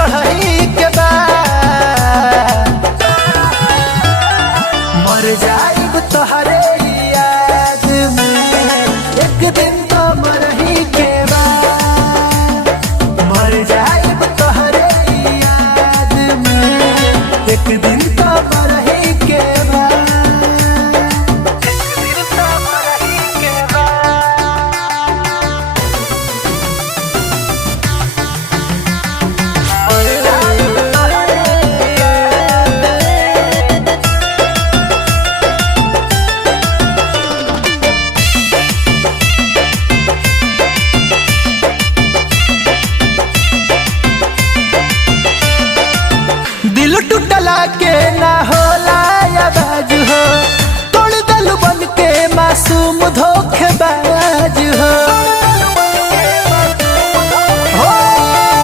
चढ़ही के बाद मर जाइब तोहरे याद में एक दिन तो मरही के बाद मर जाइब तोहरे याद में एक दिन तो मरही के बाद एक दिन तो मरही के दिल टूटला के ना होला आवाज हो तोड़ दिल बन के मासूम धोखेबाज